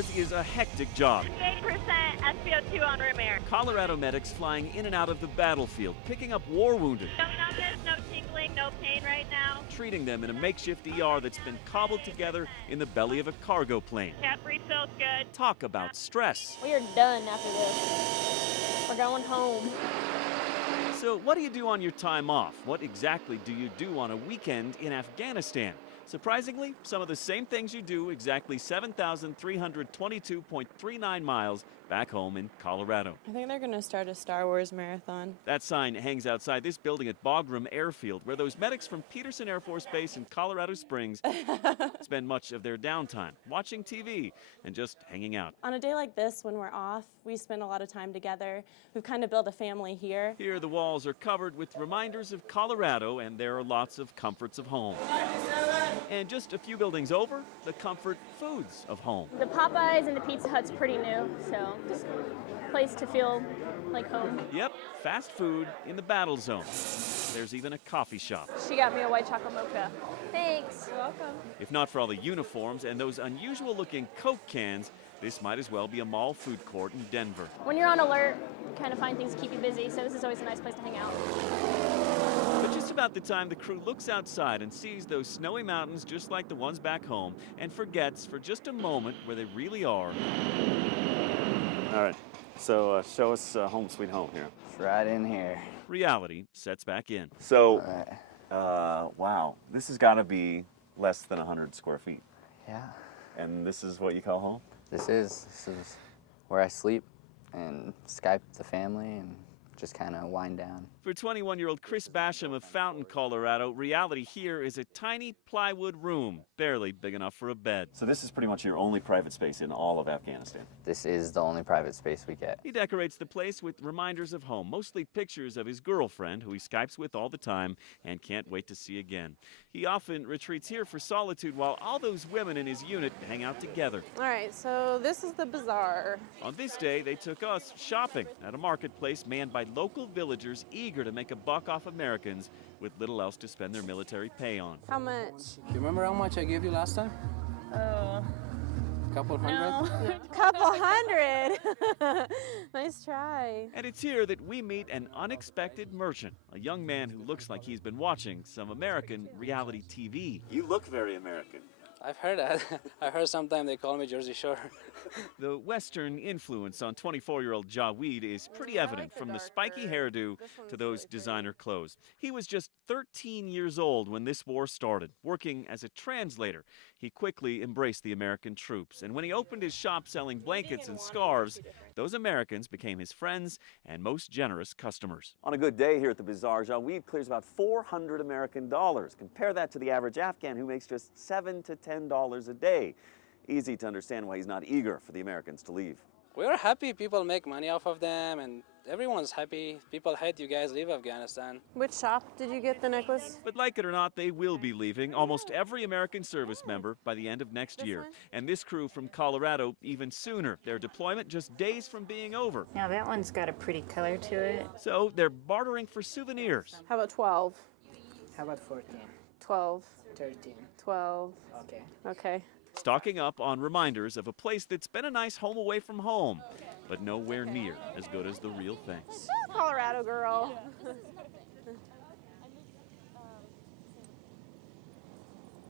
Theirs is a hectic job. 80% SpO2 on room air. Colorado medics flying in and out of the battlefield, picking up war wounded. No numbness, no tingling, no pain right now. Treating them in a makeshift ER that's been cobbled together in the belly of a cargo plane. Cat refill's good. Talk about stress. We are done after this. We're going home. So what do you do on your time off? What exactly do you do on a weekend in Afghanistan? Surprisingly, some of the same things you do exactly 7,322.39 miles back home in Colorado. I think they're going to start a Star Wars marathon. That sign hangs outside this building at Bagram Airfield, where those medics from Perterson Air Force Base in Colorado Springs spend much of their downtime watching TV and just hanging out. On a day like this, when we're off, we spend a lot of time together. We've kind of built a family here. Here, the walls are covered with reminders of Colorado, and there are lots of comforts of home. And just a few buildings over, the comfort foods of home. The Popeyes and the Pizza Hut's pretty new, so just a place to feel like home. Yep, fast food in the battle zone. There's even a coffee shop. She got me a white chocolate mocha. Thanks. You're welcome. If not for all the uniforms and those unusual-looking Coke cans, this might as well be a mall food court in Denver. When you're on alert, you kind of find things to keep you busy, so this is always a nice place to hang out. But just about the time the crew looks outside and sees those snowy mountains just like the ones back home and forgets for just a moment where they really are. All right, so show us home sweet home here. It's right in here. Reality sets back in. So, All wow, this has got to be less than 100 square feet. Yeah. And this is what you call home? This is where I sleep and Skype the family and just kind of wind down. For 21-year-old Chris Basham of Fountain, Colorado, reality here is a tiny plywood room, barely big enough for a bed. So this is pretty much your only private space in all of Afghanistan. This is the only private space we get. He decorates the place with reminders of home, mostly pictures of his girlfriend, who he Skypes with all the time and can't wait to see again. He often retreats here for solitude while all those women in his unit hang out together. All right, so this is the bazaar. On this day, they took us shopping at a marketplace manned by local villagers eager to make a buck off Americans with little else to spend their military pay on. How much? You remember how much I gave you last time? Oh, Couple hundred? couple hundred. Nice try. And it's here that we meet an unexpected merchant, a young man who looks like he's been watching some American reality TV. You look very American. I've heard that. I heard sometime they call me Jersey Shore. The Western influence on 24-year-old Jaweed is pretty evident, from the spiky hairdo to those designer clothes. He was just 13 years old when this war started, working as a translator. He quickly embraced the American troops, and when he opened his shop selling blankets and scarves, those Americans became his friends and most generous customers. On a good day here at the bazaar, Jaweed clears about $400 American dollars. Compare that to the average Afghan who makes just $7 to $10 a day. Easy to understand why he's not eager for the Americans to leave. We're happy people make money off of them, and everyone's happy. People hate you guys leave Afghanistan. Which shop did you get the necklace? But like it or not, they will be leaving, almost every American service member, by the end of next year. And this crew from Colorado even sooner. Their deployment just days from being over. Now that one's got a pretty color to it. So they're bartering for souvenirs. How about 12? How about 14? 12. 13. 12. Okay. Okay. Stocking up on reminders of a place that's been a nice home away from home, but nowhere near as good as the real thing. Colorado girl.